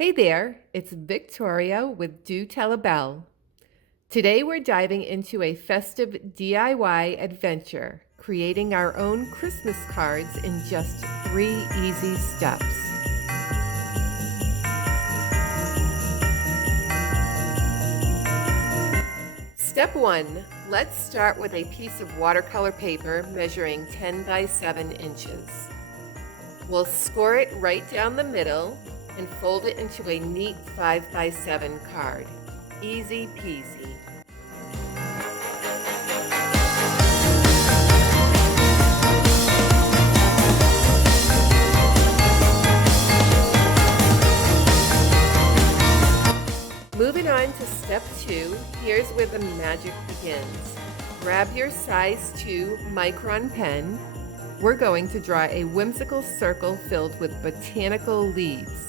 Hey there, it's Victoria with Do Tell A Belle. Today we're diving into a festive DIY adventure, creating our own Christmas cards in just 3 easy steps. Step 1, let's start with a piece of watercolor paper measuring 10 by 7 inches. We'll score it right down the middle and fold it into a neat 5 by 7 card. Easy peasy. Moving on to step 2, here's where the magic begins. Grab your size 2 micron pen. We're going to draw a whimsical circle filled with botanical leaves.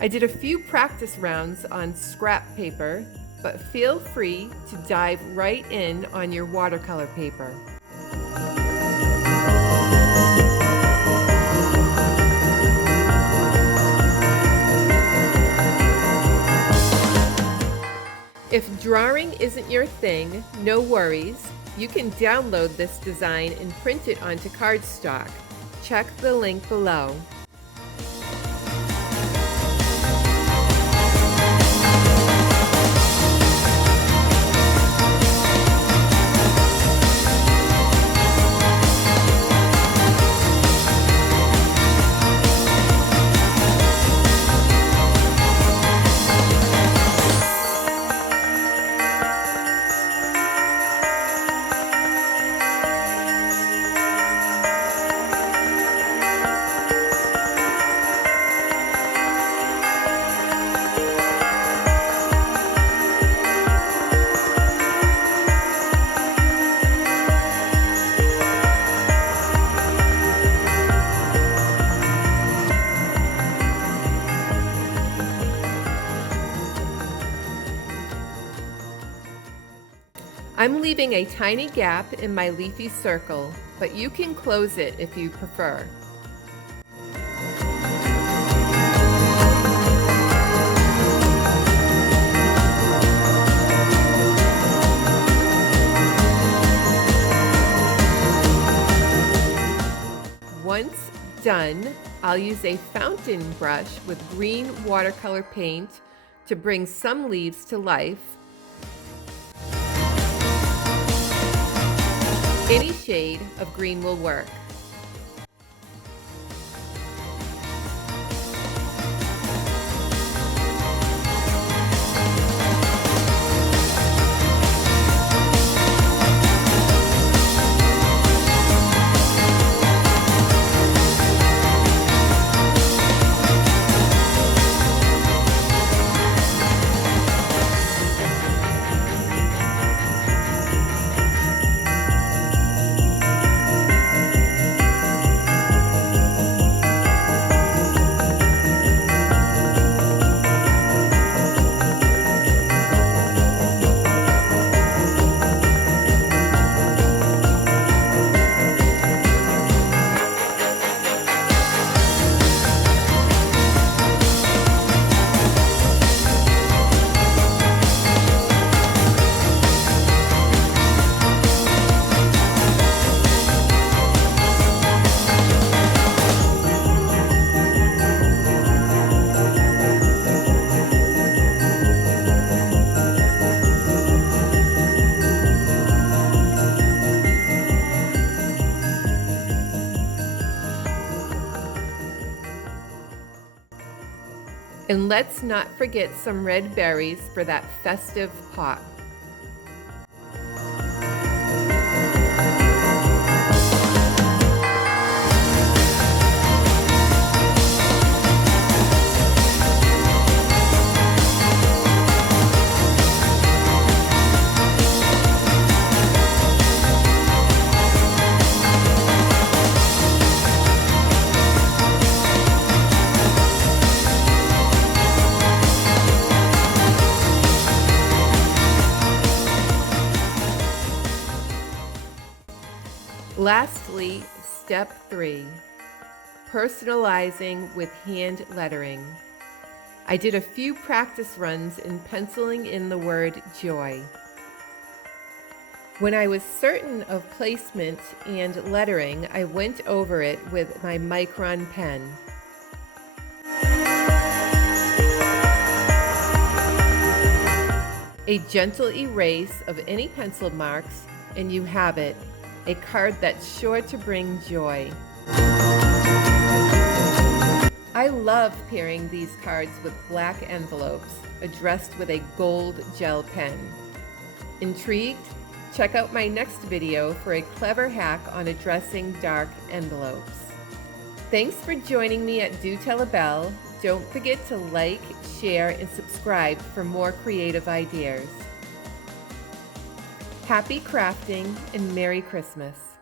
I did a few practice rounds on scrap paper, but feel free to dive right in on your watercolor paper. If drawing isn't your thing, no worries. You can download this design and print it onto cardstock. Check the link below. I'm leaving a tiny gap in my leafy circle, but you can close it if you prefer. Once done, I'll use a fountain brush with green watercolor paint to bring some leaves to life. Any shade of green will work. And let's not forget some red berries for that festive pop. Lastly, step 3. personalizing with hand lettering. I did a few practice runs in penciling in the word joy. When I was certain of placement and lettering, I went over it with my Micron pen. A gentle erase of any pencil marks, and you have it, a card that's sure to bring joy. I love pairing these cards with black envelopes, addressed with a gold gel pen. Intrigued? Check out my next video for a clever hack on addressing dark envelopes. Thanks for joining me at Do Tell A Belle. Don't forget to like, share, and subscribe for more creative ideas. Happy crafting and Merry Christmas.